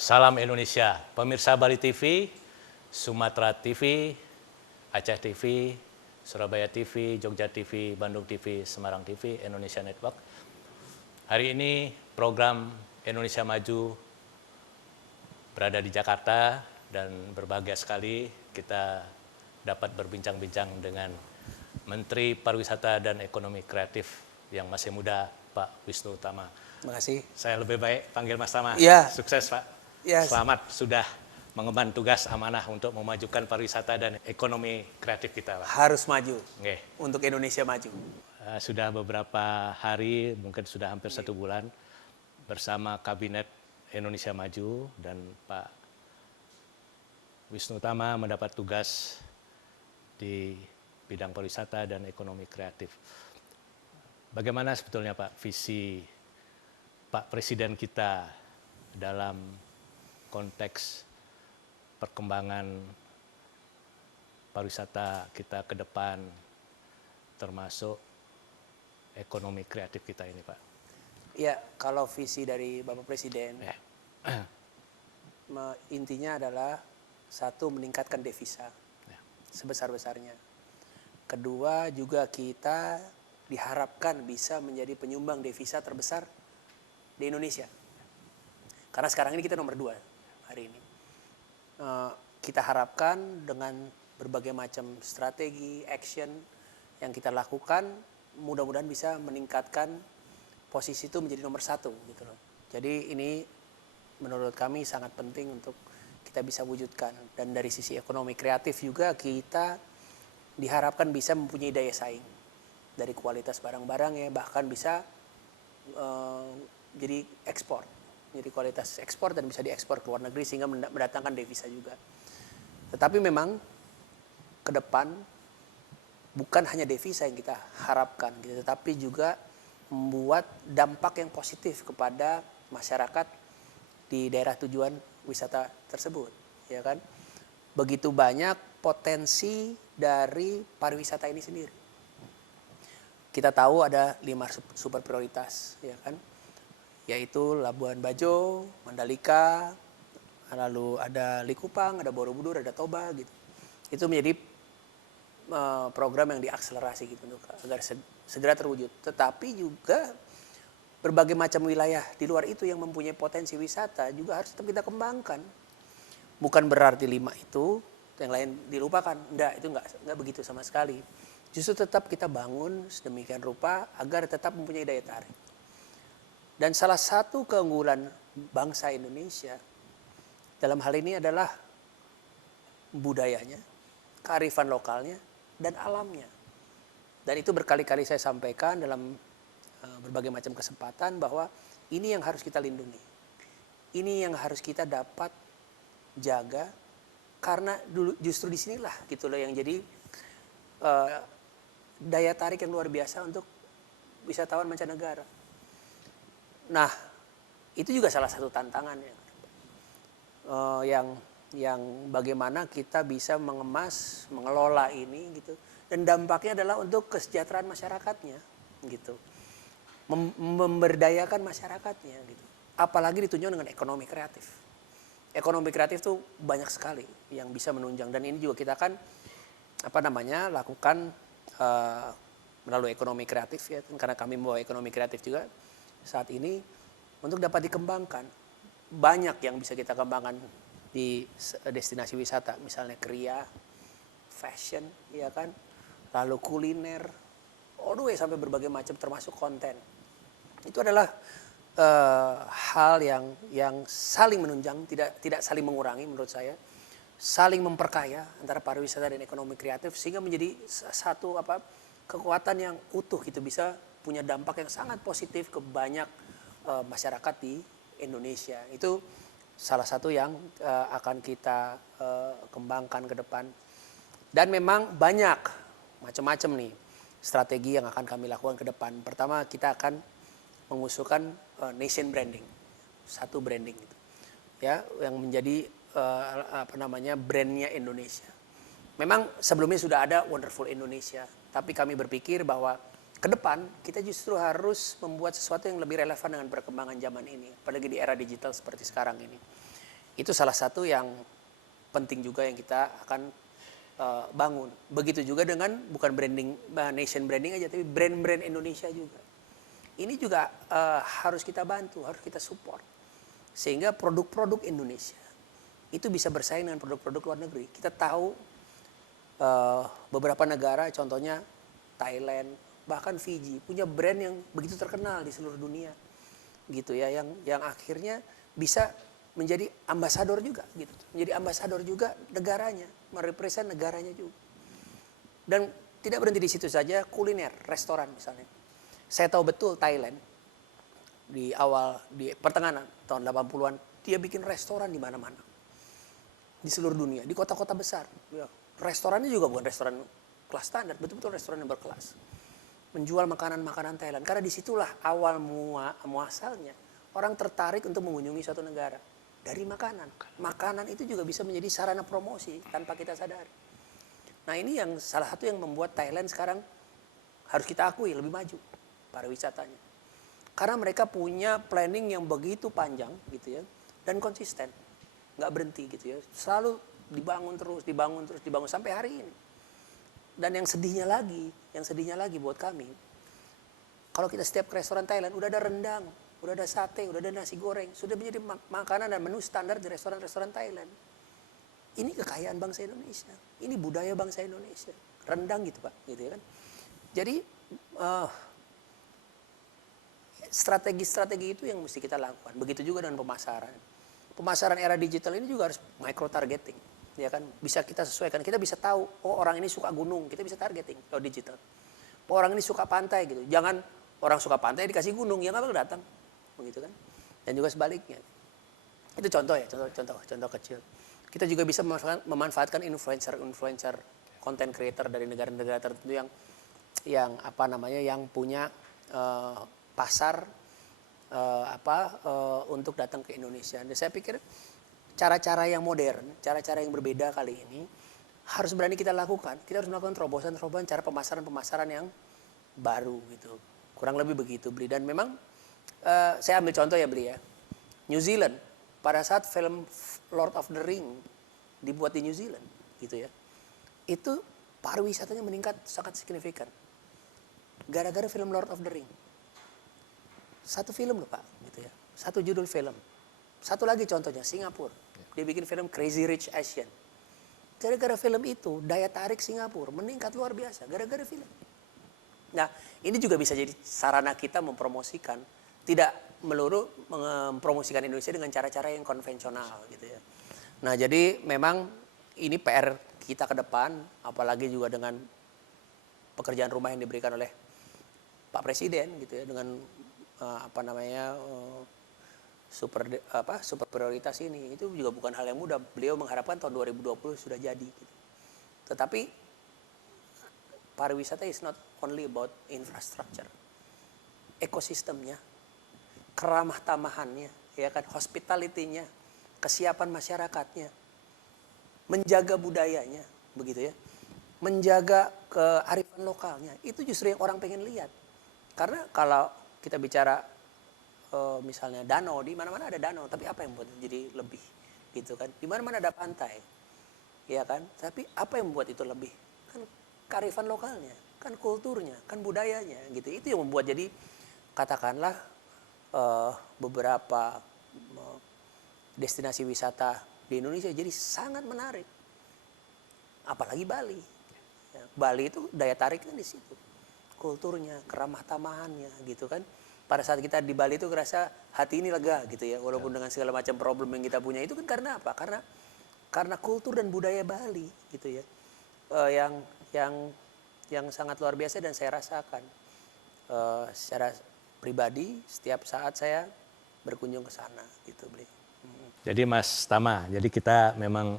Salam Indonesia, pemirsa Bali TV, Sumatera TV, Aceh TV, Surabaya TV, Jogja TV, Bandung TV, Semarang TV, Indonesia Network. Hari ini program Indonesia Maju berada di Jakarta dan berbahagia sekali kita dapat berbincang-bincang dengan Menteri Pariwisata dan Ekonomi Kreatif yang masih muda, Pak Wisnu Tama. Terima kasih. Saya lebih baik panggil Mas Tama. Ya. Sukses Pak. Ya. Selamat sudah mengemban tugas amanah untuk memajukan pariwisata dan ekonomi kreatif kita Pak. Harus maju. Oke. Untuk Indonesia maju. Sudah beberapa hari, mungkin sudah hampir 1 bulan bersama Kabinet Indonesia Maju dan Pak Wisnu Tama mendapat tugas di bidang pariwisata dan ekonomi kreatif. Bagaimana sebetulnya Pak visi Pak Presiden kita dalam konteks perkembangan pariwisata kita ke depan, termasuk ekonomi kreatif kita ini, Pak? Ya, kalau visi dari Bapak Presiden, Ya. intinya adalah satu, meningkatkan devisa Ya. sebesar-besarnya. Kedua, juga kita diharapkan bisa menjadi penyumbang devisa terbesar di Indonesia. Karena sekarang ini kita nomor 2 hari ini. Kita harapkan dengan berbagai macam strategi, action yang kita lakukan, mudah-mudahan bisa meningkatkan posisi itu menjadi nomor 1 gitu loh. Jadi ini menurut kami sangat penting untuk kita bisa wujudkan. Dan dari sisi ekonomi kreatif juga kita diharapkan bisa mempunyai daya saing dari kualitas barang-barangnya, bahkan bisa jadi ekspor, jadi kualitas ekspor dan bisa diekspor ke luar negeri sehingga mendatangkan devisa juga. Tetapi memang ke depan bukan hanya devisa yang kita harapkan, gitu, tetapi juga membuat dampak yang positif kepada masyarakat di daerah tujuan wisata tersebut, ya kan? Begitu banyak potensi dari pariwisata ini sendiri. Kita tahu ada 5 super prioritas, ya kan? Yaitu Labuan Bajo, Mandalika, lalu ada Likupang, ada Borobudur, ada Toba gitu. Itu menjadi program yang diakselerasi gitu agar segera terwujud. Tetapi juga berbagai macam wilayah di luar itu yang mempunyai potensi wisata juga harus tetap kita kembangkan. Bukan berarti 5 itu yang lain dilupakan. Enggak, itu enggak begitu sama sekali. Justru tetap kita bangun sedemikian rupa agar tetap mempunyai daya tarik. Dan salah satu keunggulan bangsa Indonesia dalam hal ini adalah budayanya, kearifan lokalnya, dan alamnya. Dan itu berkali-kali saya sampaikan dalam berbagai macam kesempatan bahwa ini yang harus kita lindungi. Ini yang harus kita dapat jaga karena justru disinilah gitu loh yang jadi daya tarik yang luar biasa untuk wisatawan mancanegara. Nah, itu juga salah satu tantangannya. Yang bagaimana kita bisa mengemas, mengelola ini gitu. Dan dampaknya adalah untuk kesejahteraan masyarakatnya gitu. Memberdayakan masyarakatnya gitu. Apalagi ditunjang dengan ekonomi kreatif. Ekonomi kreatif tuh banyak sekali yang bisa menunjang, dan ini juga kita akan lakukan melalui ekonomi kreatif ya, karena kami membawa ekonomi kreatif juga saat ini untuk dapat dikembangkan. Banyak yang bisa kita kembangkan di destinasi wisata, misalnya kriya, fashion, ya kan, lalu kuliner, all the way sampai berbagai macam termasuk konten. Itu adalah hal yang saling menunjang, tidak saling mengurangi menurut saya, saling memperkaya antara pariwisata dan ekonomi kreatif sehingga menjadi satu kekuatan yang utuh gitu, bisa punya dampak yang sangat positif ke banyak masyarakat di Indonesia. Itu salah satu yang akan kita kembangkan ke depan. Dan memang banyak macam-macam nih strategi yang akan kami lakukan ke depan. Pertama, kita akan mengusulkan nation branding, satu branding gitu, ya, yang menjadi brandnya Indonesia. Memang sebelumnya sudah ada Wonderful Indonesia, tapi kami berpikir bahwa ke depan kita justru harus membuat sesuatu yang lebih relevan dengan perkembangan zaman ini, apalagi di era digital seperti sekarang ini. Itu salah satu yang penting juga yang kita akan bangun. Begitu juga dengan bukan branding nation branding aja, tapi brand-brand Indonesia juga. Ini juga harus kita bantu, harus kita support. Sehingga produk-produk Indonesia itu bisa bersaing dengan produk-produk luar negeri. Kita tahu beberapa negara, contohnya Thailand, bahkan Fiji, punya brand yang begitu terkenal di seluruh dunia, gitu ya, yang akhirnya bisa menjadi ambasador juga, gitu, menjadi ambasador juga negaranya, merepresent negaranya juga. Dan tidak berhenti di situ saja, kuliner, restoran misalnya. Saya tahu betul Thailand di pertengahan tahun 80-an dia bikin restoran di mana-mana di seluruh dunia, di kota-kota besar. Ya, restorannya juga bukan restoran kelas standar, betul-betul restoran yang berkelas. Menjual makanan-makanan Thailand, karena disitulah awal muasalnya orang tertarik untuk mengunjungi suatu negara dari makanan. Makanan itu juga bisa menjadi sarana promosi tanpa kita sadari. Nah, ini yang salah satu yang membuat Thailand sekarang harus kita akui lebih maju pariwisatanya. Karena mereka punya planning yang begitu panjang gitu ya, dan konsisten, nggak berhenti gitu ya, selalu dibangun terus sampai hari ini. Dan yang sedihnya lagi buat kami, kalau kita setiap ke restoran Thailand udah ada rendang, udah ada sate, udah ada nasi goreng, sudah menjadi makanan dan menu standar di restoran-restoran Thailand. Ini kekayaan bangsa Indonesia, ini budaya bangsa Indonesia, rendang gitu Pak, gitu ya kan. Jadi strategi-strategi itu yang mesti kita lakukan. Begitu juga dengan pemasaran. Pemasaran era digital ini juga harus micro targeting, ya kan? Bisa kita sesuaikan. Kita bisa tahu, oh orang ini suka gunung, kita bisa targeting kalau digital. Oh, orang ini suka pantai gitu. Jangan orang suka pantai dikasih gunung, ya nggak bakal datang, begitu kan? Dan juga sebaliknya. Itu contoh ya, contoh kecil. Kita juga bisa memanfaatkan influencer, content creator dari negara-negara tertentu yang punya pasar untuk datang ke Indonesia. Dan saya pikir cara-cara yang modern, cara-cara yang berbeda kali ini harus berani kita lakukan. Kita harus melakukan terobosan cara pemasaran yang baru gitu. Kurang lebih begitu, Bli. Dan memang saya ambil contoh ya, Bli ya. New Zealand pada saat film Lord of the Ring dibuat di New Zealand gitu ya. Itu pariwisatanya meningkat sangat signifikan. Gara-gara film Lord of the Ring. Satu film loh Pak, gitu ya. Satu judul film. Satu lagi contohnya Singapura. Dia bikin film Crazy Rich Asian. Gara-gara film itu daya tarik Singapura meningkat luar biasa gara-gara film. Nah, ini juga bisa jadi sarana kita mempromosikan, tidak melulu mempromosikan Indonesia dengan cara-cara yang konvensional gitu ya. Nah, jadi memang ini PR kita ke depan, apalagi juga dengan pekerjaan rumah yang diberikan oleh Pak Presiden gitu ya, dengan super prioritas ini. Itu juga bukan hal yang mudah. Beliau mengharapkan tahun 2020 sudah jadi gitu. Tetapi pariwisata is not only about infrastructure, ekosistemnya, keramah tamahannya, ya kan, hospitality-nya, kesiapan masyarakatnya, menjaga budayanya, begitu ya, menjaga kearifan lokalnya. Itu justru yang orang pengen lihat. Karena kalau kita bicara misalnya danau, di mana-mana ada danau, tapi apa yang membuat jadi lebih, gitu kan? Di mana-mana ada pantai, ya kan? Tapi apa yang membuat itu lebih? Kan kearifan lokalnya, kan kulturnya, kan budayanya, gitu. Itu yang membuat jadi katakanlah beberapa destinasi wisata di Indonesia jadi sangat menarik, apalagi Bali. Ya, Bali itu daya tariknya di situ. Kulturnya, keramah tamahannya gitu kan. Pada saat kita di Bali itu ngerasa hati ini lega gitu ya, walaupun dengan segala macam problem yang kita punya itu kan karena apa? Karena kultur dan budaya Bali gitu ya. Yang sangat luar biasa dan saya rasakan secara pribadi setiap saat saya berkunjung ke sana gitu, Bli. Jadi Mas Tama, jadi kita memang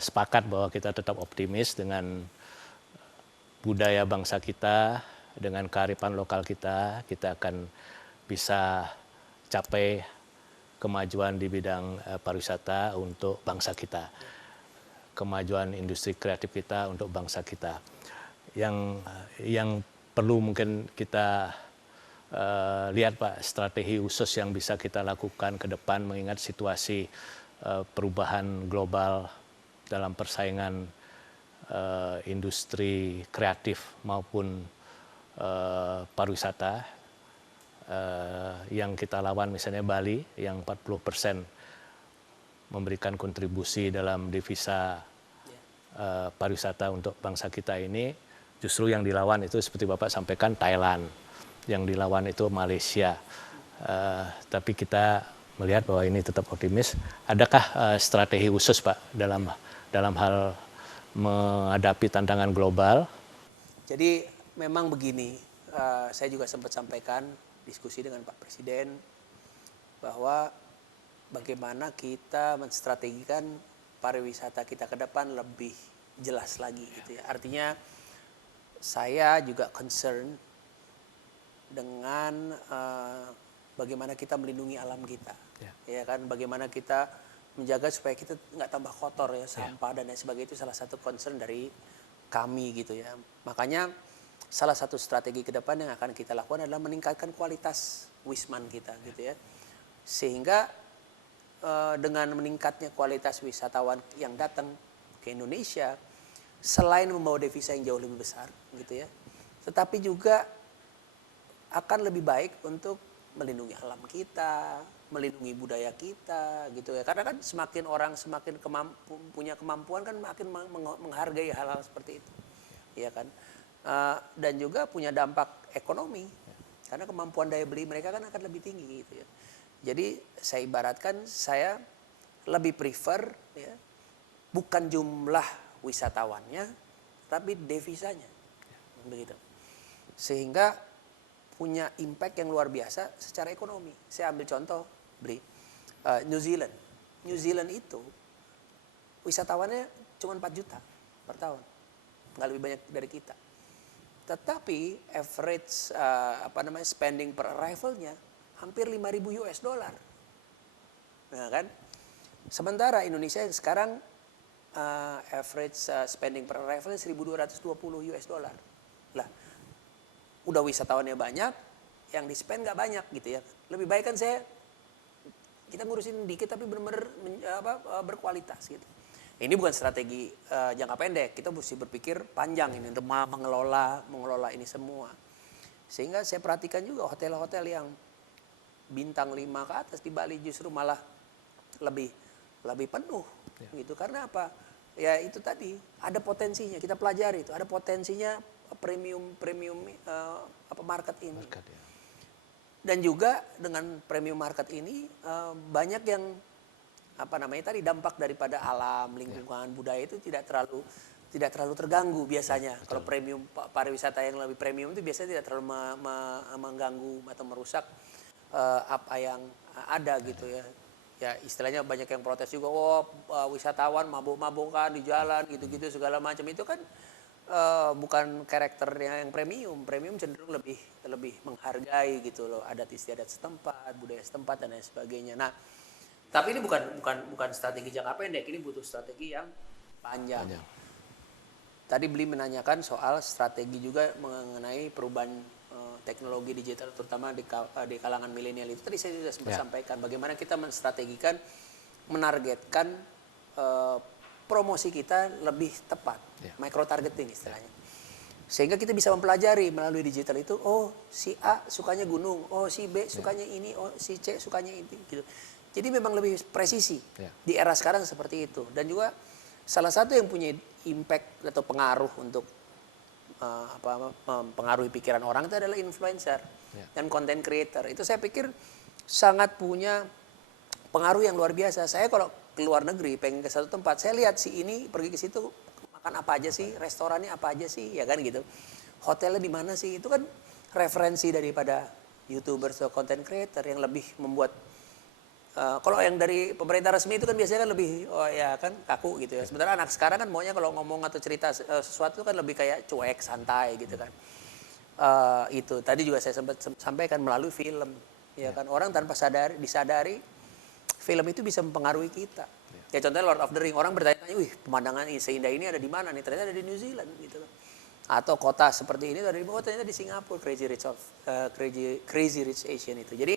sepakat bahwa kita tetap optimis dengan budaya bangsa kita, dengan kearifan lokal kita akan bisa capai kemajuan di bidang pariwisata untuk bangsa kita, kemajuan industri kreatif kita untuk bangsa kita. Yang perlu mungkin kita lihat Pak, strategi khusus yang bisa kita lakukan ke depan mengingat situasi perubahan global dalam persaingan industri kreatif maupun pariwisata yang kita lawan, misalnya Bali yang 40% memberikan kontribusi dalam devisa pariwisata untuk bangsa kita ini, justru yang dilawan itu seperti Bapak sampaikan Thailand, yang dilawan itu Malaysia. Tapi kita melihat bahwa ini tetap optimis. Adakah strategi khusus Pak dalam hal menghadapi tantangan global? Jadi memang begini, saya juga sempat sampaikan diskusi dengan Pak Presiden bahwa bagaimana kita menstrategikan pariwisata kita ke depan lebih jelas lagi gitu ya. Artinya saya juga concern dengan bagaimana kita melindungi alam kita, ya kan, bagaimana kita menjaga supaya kita nggak tambah kotor ya, sampah dan lain sebagainya, itu salah satu concern dari kami gitu ya. Makanya salah satu strategi ke depan yang akan kita lakukan adalah meningkatkan kualitas wisman kita gitu ya, sehingga dengan meningkatnya kualitas wisatawan yang datang ke Indonesia, selain membawa devisa yang jauh lebih besar gitu ya, tetapi juga akan lebih baik untuk melindungi alam kita, melindungi budaya kita gitu ya. Karena kan semakin orang semakin punya kemampuan kan makin menghargai hal-hal seperti itu, ya kan. Dan juga punya dampak ekonomi karena kemampuan daya beli mereka kan akan lebih tinggi gitu ya. Jadi saya ibaratkan, saya lebih prefer ya, bukan jumlah wisatawannya tapi devisanya begitu, sehingga punya impact yang luar biasa secara ekonomi. Saya ambil contoh New Zealand. New Zealand itu wisatawannya cuma 4 juta per tahun, nggak lebih banyak dari kita. Tetapi average spending per arrivalnya hampir 5.000 US dollar. Nah kan, sementara Indonesia yang sekarang average spending per arrival 1.220 US dollar. Lah, udah wisatawannya banyak, yang di spend nggak banyak gitu ya. Lebih baik kan kita ngurusin dikit tapi benar-benar berkualitas gitu. Ini bukan strategi jangka pendek, kita mesti berpikir panjang ini untuk mengelola ini semua. Sehingga saya perhatikan juga hotel-hotel yang bintang 5 ke atas di Bali justru malah lebih penuh gitu. Karena apa? Ya itu tadi, ada potensinya, kita pelajari itu, ada potensinya premium market ini. Dan juga dengan premium market ini banyak yang dampak daripada alam, lingkungan, budaya itu tidak terlalu terganggu biasanya. Kalau premium pariwisata yang lebih premium itu biasanya tidak terlalu mengganggu atau merusak apa yang ada gitu ya. Ya istilahnya banyak yang protes juga, wisatawan mabuk-mabukan di jalan gitu-gitu segala macam, itu kan bukan karakternya yang premium. Premium cenderung lebih menghargai gitu loh, adat istiadat setempat, budaya setempat dan lain sebagainya. Nah, tapi ini bukan strategi jangka pendek, ini butuh strategi yang panjang. Tadi Beli menanyakan soal strategi juga mengenai perubahan teknologi digital, terutama di kalangan milenial itu. Tadi saya sudah sempat sampaikan bagaimana kita menstrategikan, menargetkan promosi kita lebih tepat, micro targeting istilahnya. Sehingga kita bisa mempelajari melalui digital itu, si A sukanya gunung, si B sukanya ini, si C sukanya ini gitu. Jadi memang lebih presisi di era sekarang seperti itu. Dan juga salah satu yang punya impact atau pengaruh untuk mempengaruhi pikiran orang itu adalah influencer dan content creator. Itu saya pikir sangat punya pengaruh yang luar biasa. Saya kalau ke luar negeri pengen ke satu tempat, saya lihat si ini pergi ke situ makan apa aja sih, restorannya apa aja sih, ya kan gitu. Hotelnya di mana sih? Itu kan referensi daripada YouTubers atau content creator yang lebih membuat kalau yang dari pemerintah resmi itu kan biasanya kan lebih kaku gitu ya. Sementara anak sekarang kan maunya kalau ngomong atau cerita sesuatu kan lebih kayak cuek, santai gitu kan. Itu tadi juga saya sempat sampaikan melalui film, ya kan. Orang tanpa disadari film itu bisa mempengaruhi kita. Ya contohnya Lord of the Ring, orang bertanya-tanya, wih pemandangan seindah ini ada di mana nih? Ternyata ada di New Zealand gitu kan. Atau kota seperti ini dari ternyata di Singapura, Crazy Rich Asian itu. Jadi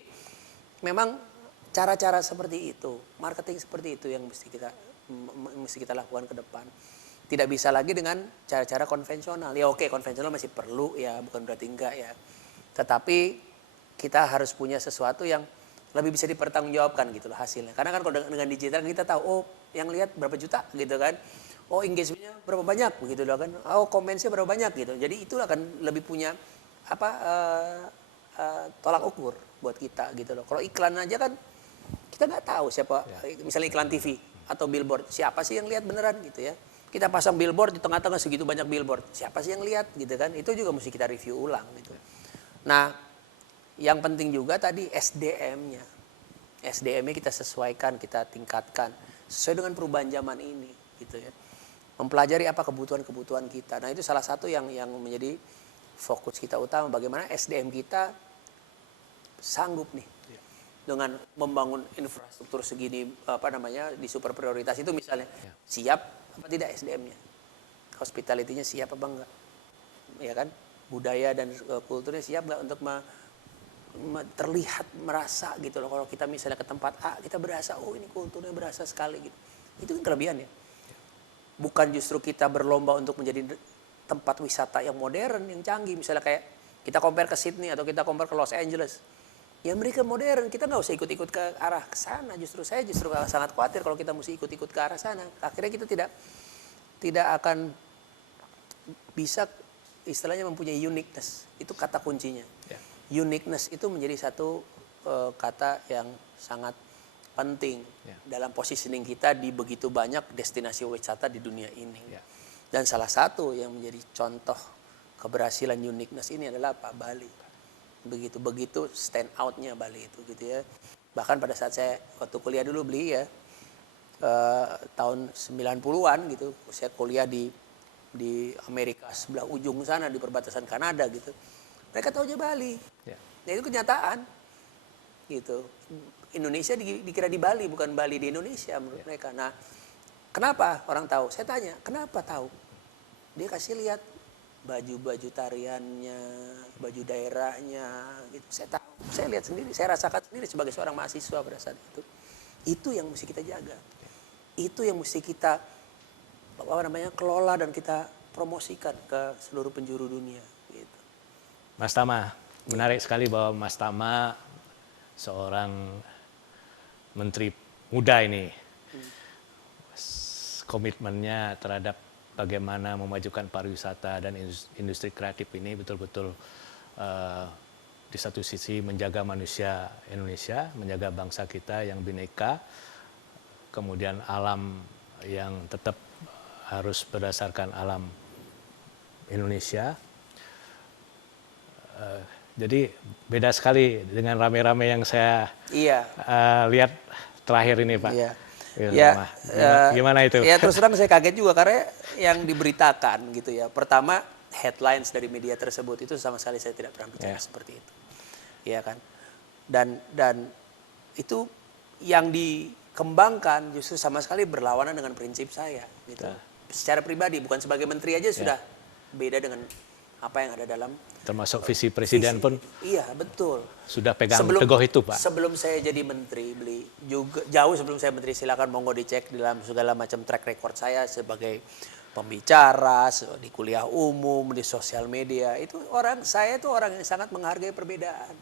memang cara-cara seperti itu, marketing seperti itu yang mesti kita lakukan ke depan. Tidak bisa lagi dengan cara-cara konvensional. Ya oke, konvensional masih perlu ya, bukan berarti enggak ya. Tetapi kita harus punya sesuatu yang lebih bisa dipertanggungjawabkan gitu loh hasilnya. Karena kan kalau dengan digital kita tahu, oh yang lihat berapa juta gitu kan. Oh engagementnya berapa banyak begitu loh kan. Oh commentsnya berapa banyak gitu. Jadi itu akan lebih punya tolak ukur buat kita gitu loh. Kalau iklan aja kan kita nggak tahu siapa, misalnya iklan TV atau billboard, siapa sih yang lihat beneran gitu ya. Kita pasang billboard di tengah-tengah segitu banyak billboard, siapa sih yang lihat gitu kan. Itu juga mesti kita review ulang gitu. Nah, yang penting juga tadi SDM-nya. SDM-nya kita sesuaikan, kita tingkatkan sesuai dengan perubahan zaman ini gitu ya. Mempelajari apa kebutuhan-kebutuhan kita. Nah, itu salah satu yang menjadi fokus kita utama, bagaimana SDM kita sanggup nih dengan membangun infrastruktur segini di super prioritas itu misalnya siap apa tidak SDM-nya, hospitality-nya siap apa enggak, ya kan, budaya dan kulturnya siap nggak untuk terlihat merasa gitu loh. Kalau kita misalnya ke tempat A kita berasa oh ini kulturnya berasa sekali gitu, itu kan kelebihannya. Bukan justru kita berlomba untuk menjadi tempat wisata yang modern yang canggih, misalnya kayak kita compare ke Sydney atau kita compare ke Los Angeles. Ya mereka modern, kita nggak usah ikut-ikut ke arah ke sana. Saya justru sangat khawatir kalau kita mesti ikut-ikut ke arah sana. Akhirnya kita tidak akan bisa istilahnya mempunyai uniqueness. Itu kata kuncinya. Uniqueness itu menjadi satu kata yang sangat penting dalam positioning kita di begitu banyak destinasi wisata di dunia ini. Dan salah satu yang menjadi contoh keberhasilan uniqueness ini adalah apa? Bali. Begitu stand out-nya Bali itu gitu ya. Bahkan pada saat saya waktu kuliah dulu beli ya tahun 90-an gitu, saya kuliah di Amerika sebelah ujung sana di perbatasan Kanada gitu. Mereka taunya Bali. Nah, itu kenyataan gitu. Indonesia dikira di Bali, bukan Bali di Indonesia menurut mereka. Nah, kenapa orang tahu? Saya tanya, kenapa tahu? Dia kasih lihat baju-baju tariannya, baju daerahnya, gitu. Saya tahu, saya lihat sendiri, saya rasakan sendiri sebagai seorang mahasiswa pada saat itu. Itu yang mesti kita jaga, itu yang mesti kita kelola dan kita promosikan ke seluruh penjuru dunia. Gitu. Mas Tama, menarik sekali bahwa Mas Tama seorang menteri muda ini, komitmennya terhadap bagaimana memajukan pariwisata dan industri kreatif ini betul-betul di satu sisi menjaga manusia Indonesia, menjaga bangsa kita yang bineka, kemudian alam yang tetap harus berdasarkan alam Indonesia. Jadi beda sekali dengan rame-rame yang saya lihat terakhir ini, Pak. Ya, gimana itu? Ya terus terang saya kaget juga karena yang diberitakan gitu ya. Pertama headlines dari media tersebut itu sama sekali saya tidak pernah bicara seperti itu, ya kan. Dan itu yang dikembangkan justru sama sekali berlawanan dengan prinsip saya gitu. Secara pribadi bukan sebagai menteri aja sudah beda dengan apa yang ada dalam. Termasuk visi presiden pun. Iya betul. Sudah pegang teguh itu, Pak. Sebelum saya jadi menteri, juga jauh sebelum saya menteri, silakan monggo dicek dalam segala macam track record saya sebagai pembicara di kuliah umum, di sosial media. Saya itu orang yang sangat menghargai perbedaan.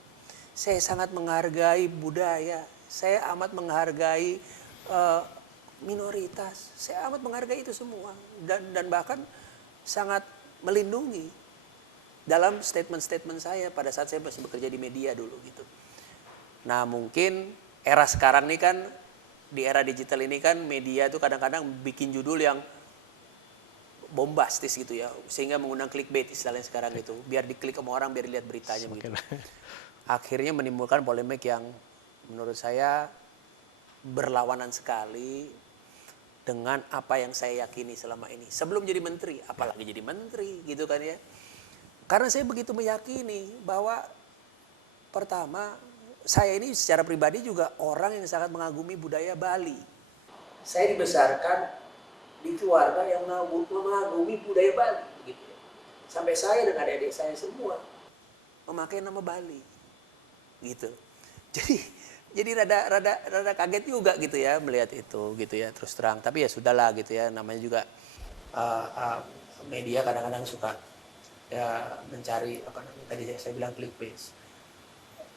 Saya sangat menghargai budaya. Saya amat menghargai minoritas. Saya amat menghargai itu semua dan bahkan sangat melindungi dalam statement-statement saya pada saat saya masih bekerja di media dulu gitu. Nah mungkin era sekarang ini kan, di era digital ini kan media itu kadang-kadang bikin judul yang bombastis gitu ya, sehingga mengundang clickbait istilahnya sekarang gitu, biar diklik sama orang, biar dilihat beritanya begitu. Akhirnya menimbulkan polemik yang menurut saya berlawanan sekali dengan apa yang saya yakini selama ini. Sebelum jadi menteri, apalagi jadi menteri gitu kan ya. Karena saya begitu meyakini bahwa pertama, saya ini secara pribadi juga orang yang sangat mengagumi budaya Bali. Saya dibesarkan di keluarga yang mengagumi budaya Bali. Gitu. Sampai saya dan adik-adik saya semua memakai nama Bali. Gitu. Jadi Jadi rada kaget juga gitu ya melihat itu gitu ya, terus terang. Tapi ya sudahlah gitu ya, namanya juga media kadang-kadang suka ya mencari apa namanya tadi saya bilang clickbait.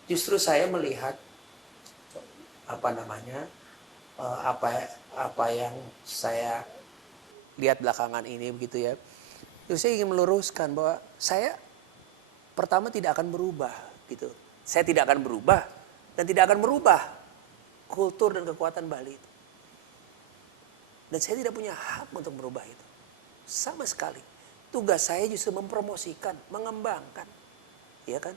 Justru saya melihat apa namanya apa yang saya lihat belakangan ini begitu ya. Terus saya ingin meluruskan bahwa saya pertama tidak akan berubah gitu. Saya tidak akan berubah dan tidak akan merubah kultur dan kekuatan Bali itu. Dan saya tidak punya hak untuk merubah itu. Sama sekali. Tugas saya justru mempromosikan, mengembangkan. Ya kan?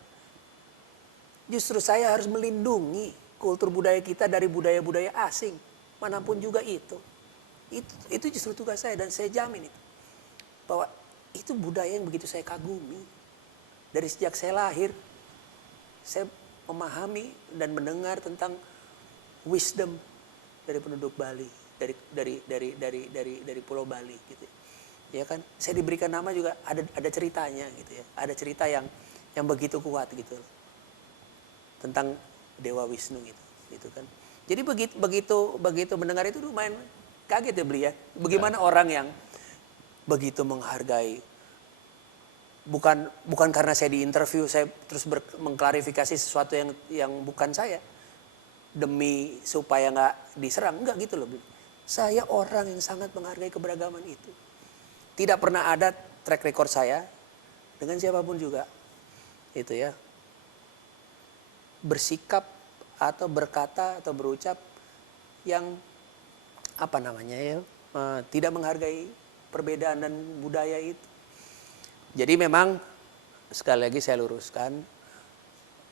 Justru saya harus melindungi kultur budaya kita dari budaya-budaya asing. Manapun juga itu. Itu justru tugas saya dan saya jamin itu. Bahwa itu budaya yang begitu saya kagumi. Dari sejak saya lahir, saya memahami dan mendengar tentang wisdom dari penduduk Bali, dari Pulau Bali gitu. Ya kan? Saya diberikan nama juga ada ceritanya gitu ya. Ada cerita yang begitu kuat gitu loh. Tentang Dewa Wisnu gitu kan. Jadi begitu mendengar itu lumayan kaget ya beli ya. Bagaimana orang yang begitu menghargai, bukan karena saya diinterview saya terus mengklarifikasi sesuatu yang bukan saya demi supaya nggak diserang, enggak gitu loh. Saya orang yang sangat menghargai keberagaman itu. Tidak pernah ada track record saya dengan siapapun juga itu ya bersikap atau berkata atau berucap yang apa namanya ya tidak menghargai perbedaan dan budaya itu. Jadi memang sekali lagi saya luruskan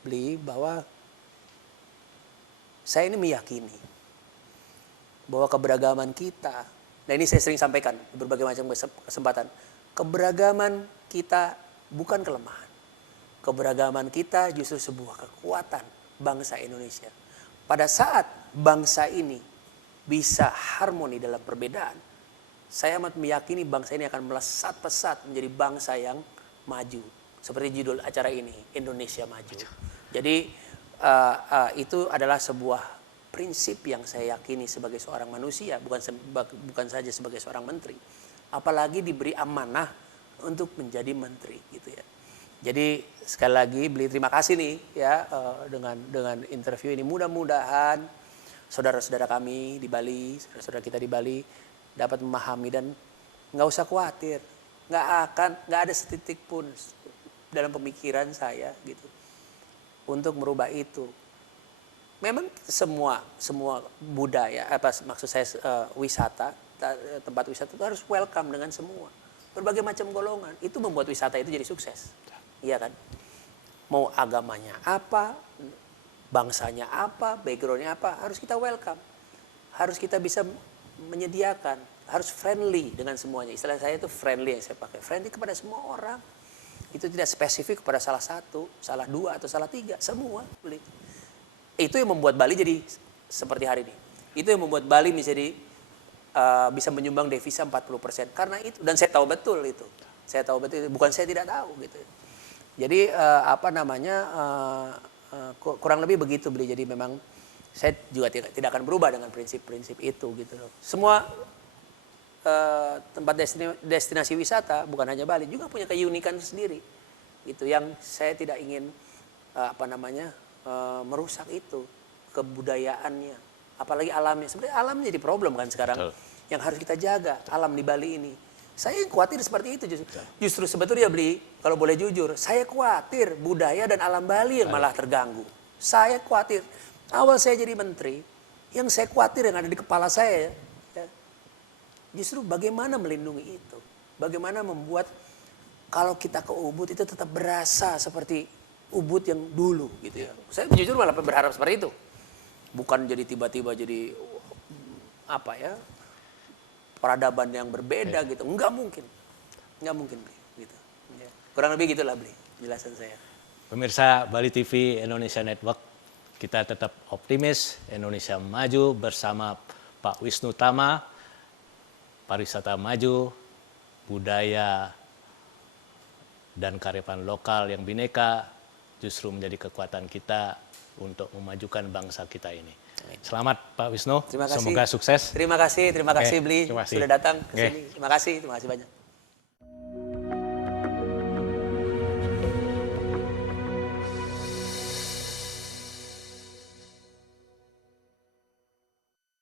beli bahwa saya ini meyakini bahwa keberagaman kita, nah ini saya sering sampaikan di berbagai macam kesempatan, keberagaman kita bukan kelemahan. Keberagaman kita justru sebuah kekuatan bangsa Indonesia. Pada saat bangsa ini bisa harmoni dalam perbedaan, saya amat meyakini bangsa ini akan melesat pesat menjadi bangsa yang maju. Seperti judul acara ini, Indonesia Maju. Jadi itu adalah sebuah prinsip yang saya yakini sebagai seorang manusia, bukan saja sebagai seorang menteri. Apalagi diberi amanah untuk menjadi menteri gitu ya. Jadi sekali lagi beli terima kasih nih ya dengan interview ini. Mudah-mudahan saudara-saudara kami di Bali, saudara-saudara kita di Bali dapat memahami dan nggak usah khawatir, nggak ada setitik pun dalam pemikiran saya gitu untuk merubah itu. Memang semua budaya maksud saya wisata, tempat wisata itu harus welcome dengan semua berbagai macam golongan. Itu membuat wisata itu jadi sukses. Iya kan? Mau agamanya apa, bangsanya apa, backgroundnya apa, harus kita welcome. Harus kita bisa menyediakan, harus friendly dengan semuanya. Istilah saya itu friendly yang saya pakai. Friendly kepada semua orang. Itu tidak spesifik kepada salah satu, salah dua, atau salah tiga. Semua. Itu yang membuat Bali jadi seperti hari ini. Itu yang membuat Bali menjadi bisa menyumbang devisa 40%. Karena itu, dan saya tahu betul itu. Saya tahu betul itu. Bukan saya tidak tahu gitu. Jadi kurang lebih begitu beli. Jadi memang saya juga tidak akan berubah dengan prinsip-prinsip itu gitu loh. Semua tempat destinasi wisata bukan hanya Bali juga punya keunikan sendiri. Gitu yang saya tidak ingin merusak itu kebudayaannya, apalagi alamnya. Sebenarnya alam jadi problem kan sekarang. Betul. Yang harus kita jaga alam di Bali ini. Saya khawatir seperti itu justru sebetulnya beli, kalau boleh jujur, saya khawatir budaya dan alam Bali yang malah terganggu. Saya khawatir. Awal saya jadi menteri, yang saya khawatir yang ada di kepala saya ya, justru bagaimana melindungi itu. Bagaimana membuat kalau kita ke Ubud itu tetap berasa seperti Ubud yang dulu gitu ya. Saya jujur malah berharap seperti itu. Bukan jadi tiba-tiba jadi peradaban yang berbeda gitu. Enggak mungkin gitu. Ya. Kurang lebih gitulah beli jelasan saya. Pemirsa Bali TV Indonesia Network, kita tetap optimis Indonesia maju bersama Pak Wisnu Tama. Pariwisata maju, budaya dan kearifan lokal yang bineka justru menjadi kekuatan kita untuk memajukan bangsa kita ini. Selamat Pak Wisnu, Terima kasih. semoga sukses. Terima kasih Oke, Bli terima kasih. sudah datang ke Oke. sini. Terima kasih banyak.